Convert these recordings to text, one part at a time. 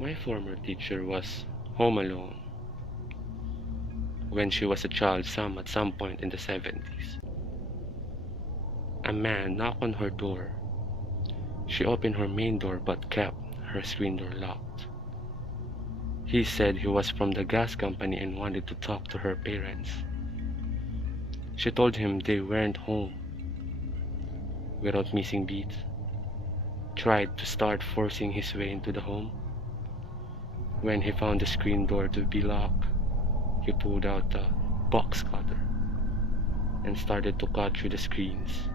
My former teacher was home alone when she was a child at some point in the 70s. A man knocked on her door. She opened her main door but kept her screen door locked. He said he was from the gas company and wanted to talk to her parents. She told him they weren't home. Without missing beats, tried to start forcing his way into the home. When he found the screen door to be locked, he pulled out a box cutter and started to cut through the screens.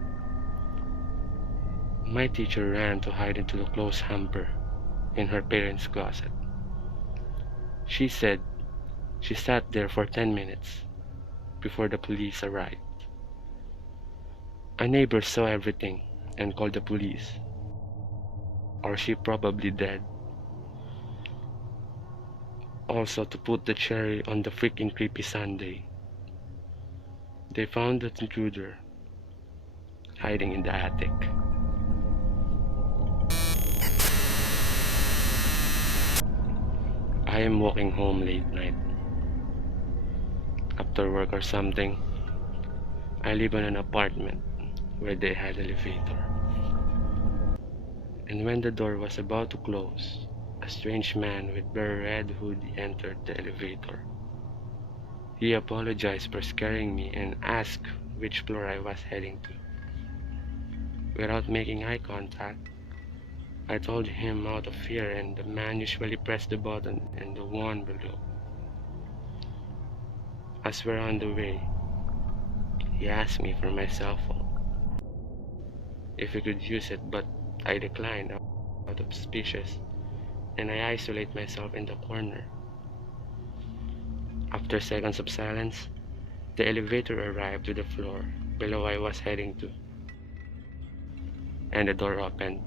My teacher ran to hide into the clothes hamper in her parents' closet. She said she sat there for 10 minutes before the police arrived. A neighbor saw everything and called the police, or she probably dead. Also, to put the cherry on the freaking creepy Sunday, they found the intruder hiding in the attic. I am walking home late night. After work or something, I live in an apartment where they had an elevator. And when the door was about to close, a strange man with bare red hoodie entered the elevator. He apologized for scaring me and asked which floor I was heading to. Without making eye contact, I told him out of fear, and the man usually pressed the button and the one below. As we're on the way, he asked me for my cell phone, if he could use it, but I declined out of suspicious, and I isolate myself in the corner. After seconds of silence, the elevator arrived to the floor below I was heading to, and the door opened.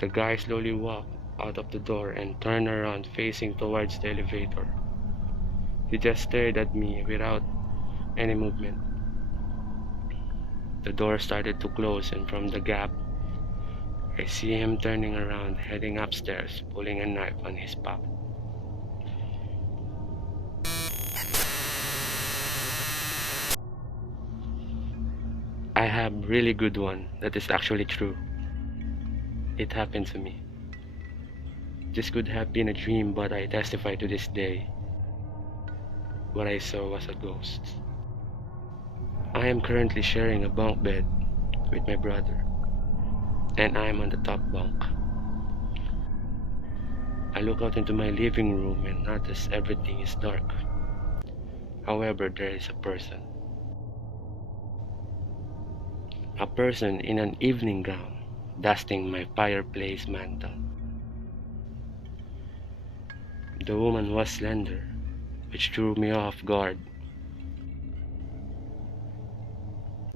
The guy slowly walked out of the door and turned around facing towards the elevator. He just stared at me without any movement. The door started to close, and from the gap, I see him turning around, heading upstairs, pulling a knife on his back. I have really good one that is actually true. It happened to me. This could have been a dream, but I testify to this day. What I saw was a ghost. I am currently sharing a bunk bed with my brother, and I am on the top bunk. I look out into my living room and notice everything is dark. However, there is a person. A person in an evening gown, dusting my fireplace mantle. The woman was slender, which threw me off guard.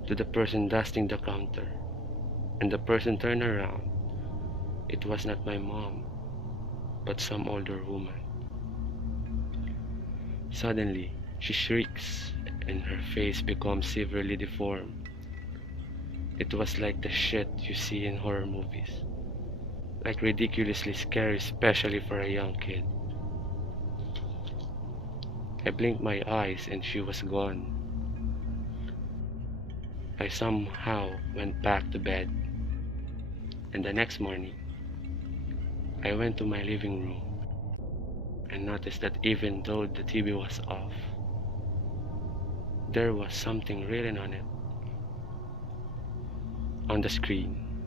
To the person dusting the counter, and the person turned around. It was not my mom, but some older woman. Suddenly, she shrieks, and her face becomes severely deformed. It was like the shit you see in horror movies. Like ridiculously scary, especially for a young kid. I blinked my eyes and she was gone. I somehow went back to bed, and the next morning, I went to my living room and noticed that even though the TV was off, there was something written on it. On the screen,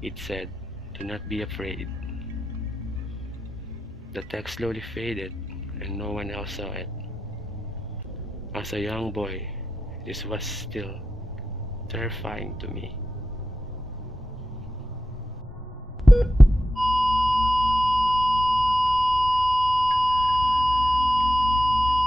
it said, "Do not be afraid." The text slowly faded and no one else saw it. As a young boy, this was still terrifying to me.